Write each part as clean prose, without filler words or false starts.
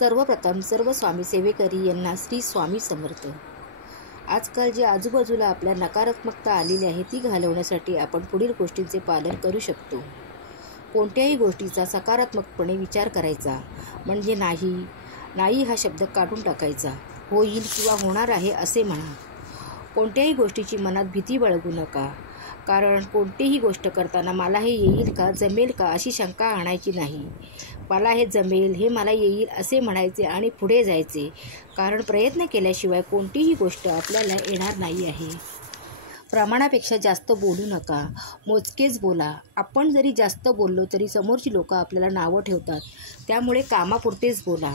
सर्वप्रथम सर्व स्वामी सेवेकरी यांना श्री स्वामी समर्थ. आजकाल जे आजूबाजूला आपल्या नकारात्मकता आलेली आहे ती घालवण्यासाठी आपण पुढील गोष्टींचे पालन करू शकतो. कोणत्याही गोष्टीचा सकारात्मकपणे विचार करायचा, म्हणजे नाही हा शब्द काढून टाकायचा. होईल किंवा होणार आहे असे म्हणा. कोणत्याही गोष्टीची मनात भीती बाळगू नका, कारण कोणतीही गोष्ट करताना मला हे येईल का, जमेल का अशी शंका आणायची नाही. मला हे जमेल, हे मला येईल असे म्हणायचे आणि पुढे जायचे, कारण प्रयत्न केल्याशिवाय कोणतीही गोष्ट आपल्याला येणार नाही आहे. प्रमाणापेक्षा जास्त बोलू नका, मोजकेच बोला. आपण जरी जास्त बोललो तरी समोरची लोक आपल्याला नावं ठेवतात, त्यामुळे कामापुरतेच बोला.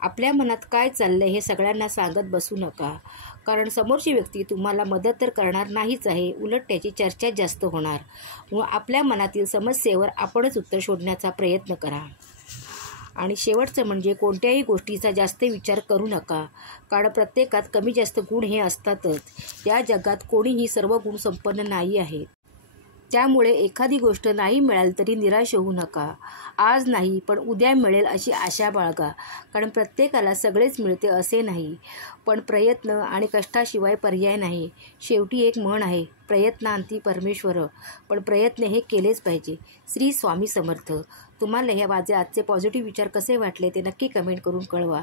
आपल्या मनात काय चाललंय हे सगळ्यांना सांगत बसू नका, कारण समोरची व्यक्ती तुम्हाला मदत तर करणार नाहीच आहे, उलट त्याची चर्चा जास्त होणार. व आपल्या मनातील समस्येवर आपणच उत्तर शोधण्याचा प्रयत्न करा. आणि शेवटचं म्हणजे कोणत्याही गोष्टीचा जास्त विचार करू नका, कारण प्रत्येकात कमी जास्त गुण हे असतातच. या जगात कोणीही सर्व गुण संपन्न नाही आहे. त्यामुळे एखादी गोष्ट नाही मिळाली तरी निराश होऊ नका. आज नाही पण उद्या मिळेल अशी आशा बाळगा, कारण प्रत्येकाला सगळेच मिळते असे नाही. पण प्रयत्न आणि कष्टाशिवाय पर्याय नाही. शेवटी एक म्हण आहे, प्रयत्नांती परमेश्वर. पण प्रयत्न हे केलेच पाहिजे. श्री स्वामी समर्थ. तुम्हाला हे माझे आजचे पॉझिटिव्ह विचार कसे वाटले ते नक्की कमेंट करून कळवा.